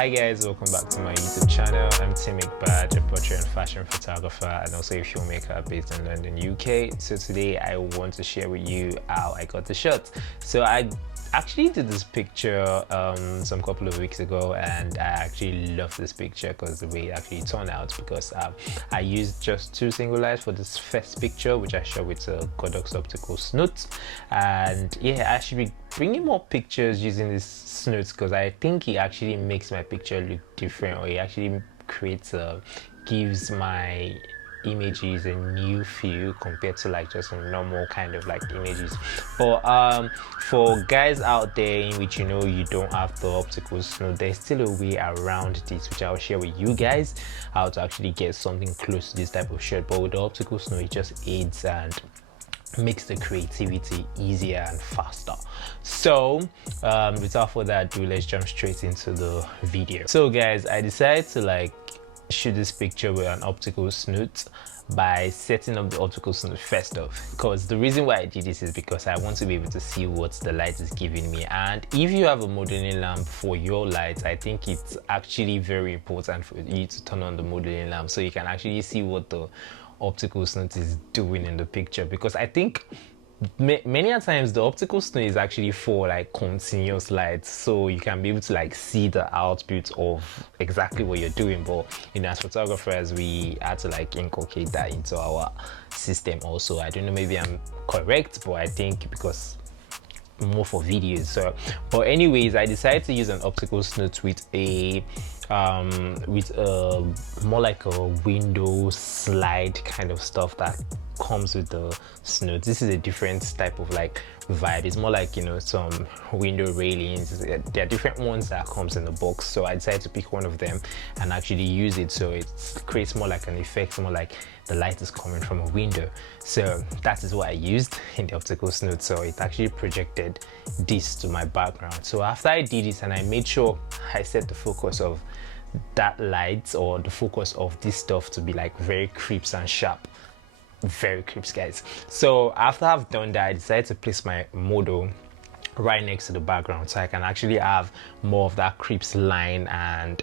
Hi guys, welcome back to my YouTube channel. I'm Mcbaj, a portrait and fashion photographer and also a filmmaker based in London, UK. So today I want to share with you how I got the shot. So I actually did this picture some couple of weeks ago, and I actually love this picture because the way it actually turned out, because I used just 2 single lights for this first picture, which I shot with a Godox Optical Snoot. And yeah, I should be bringing more pictures using this Snoot because I think it actually makes my picture look different, or it actually gives my images a new feel compared to like just a normal kind of like images. But for guys out there in which you don't have the optical Snoot, there's still a way around this, which I'll share with you guys how to actually get something close to this type of shot. But with the optical Snoot, it just aids and makes the creativity easier and faster. So without further ado, let's jump straight into the video. So guys, I decided to shoot this picture with an optical Snoot by setting up the optical Snoot first off, because the reason why I did this is because I want to be able to see what the light is giving me. And if you have a modeling lamp for your light, I think it's actually very important for you to turn on the modeling lamp so you can actually see what the optical Snoot is doing in the picture. Because I think many a times the optical Snoot is actually for like continuous light, so you can be able to see the output of exactly what you're doing. But as photographers, we had to inculcate that into our system also. I don't know, maybe I'm correct, but I think because more for videos. So but anyways, I decided to use an optical Snoot with a more like a window slide kind of stuff that comes with the Snoot. This is a different type of vibe. It's more like some window railings. There are different ones that comes in the box, so I decided to pick one of them and actually use it, so it creates more like an effect, more like the light is coming from a window. So that is what I used in the optical Snoot. So it actually projected this to my background. So after I did it and I made sure I set the focus of that light, or the focus of this stuff, to be very crisp and sharp, very crisp, guys. So after I've done that, I decided to place my model right next to the background so I can actually have more of that crisp line and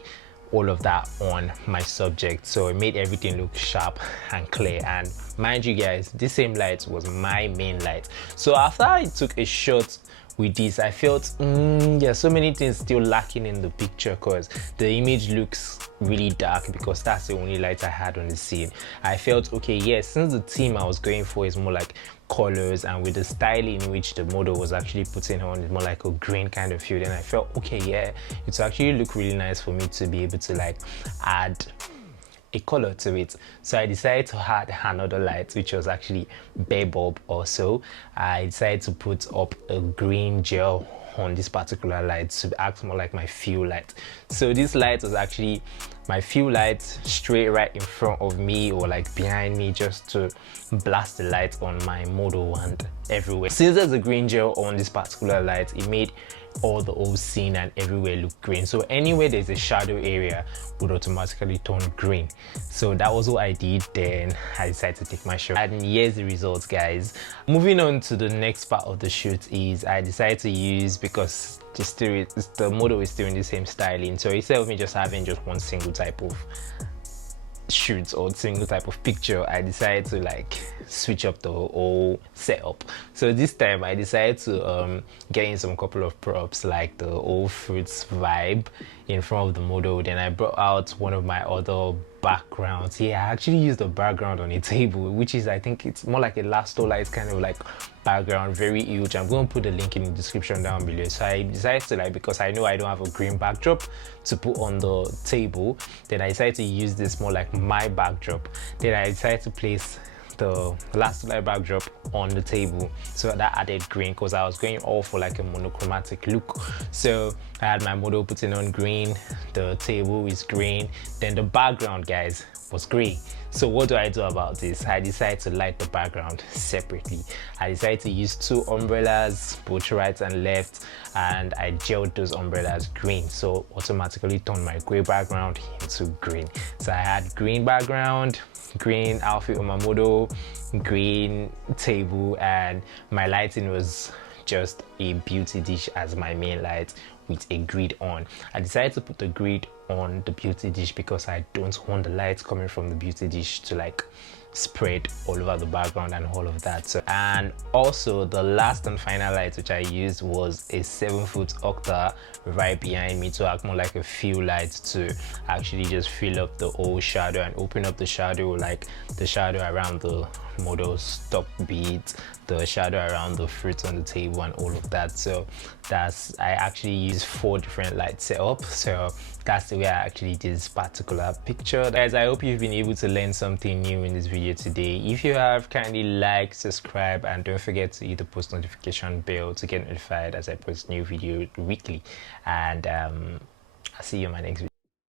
all of that on my subject. So it made everything look sharp and clear. And mind you guys, this same light was my main light. So after I took a shot with this, I felt there's so many things still lacking in the picture, because the image looks really dark because that's the only light I had on the scene. I felt okay, yes, since the theme I was going for is more like colors, and with the style in which the model was actually putting on is more like a green kind of feel, then I felt okay, yeah, it's actually look really nice for me to be able to add a color to it. So I decided to add another light, which was actually bare bulb also. I decided to put up a green gel on this particular light to act more like my fill light. So this light was actually my fill light straight right in front of me, or behind me, just to blast the light on my model and everywhere. Since there's a green gel on this particular light, it made all the whole scene and everywhere look green. So anywhere there's a shadow area would automatically turn green. So that was what I did. Then I decided to take my shot, and here's the results, guys. Moving on to the next part of the shoot is I decided to use, because the model is still in the same styling, so instead of me just having just one single type of shoot or single type of picture, I decided to switch up the whole setup. So this time I decided to get in some couple of props, like the old fruits vibe in front of the model. Then I brought out one of my other backgrounds. Yeah, I actually used the background on a table, which is, I think it's more like a lasto light kind of background, very huge. I'm going to put the link in the description down below. So I decided to because I know I don't have a green backdrop to put on the table, then I decided to use this more like my backdrop. Then I decided to place the last light backdrop on the table, so that added green, because I was going all for a monochromatic look. So I had my model putting on green, the table is green, then the background, guys, was gray. So what do I do about this? I decided to light the background separately. I decided to use 2 umbrellas, both right and left, and I gelled those umbrellas green, so automatically turned my gray background into green. So I had green background, green outfit on my model, green table, and my lighting was just a beauty dish as my main light with a grid on. I decided to put the grid on the beauty dish because I don't want the lights coming from the beauty dish to like spread all over the background and all of that. So, and also the last and final light which I used was a 7-foot octa right behind me to act more like a fill light to actually just fill up the whole shadow and open up the shadow, like the shadow around the model stop beads, the shadow around the fruits on the table and all of that. So I actually used 4 different light setup. So that's the way I actually did this particular picture. Guys, I hope you've been able to learn something new in this video today. If you have, kindly like, subscribe, and don't forget to hit the post notification bell to get notified as I post new videos weekly. And I'll see you in my next video.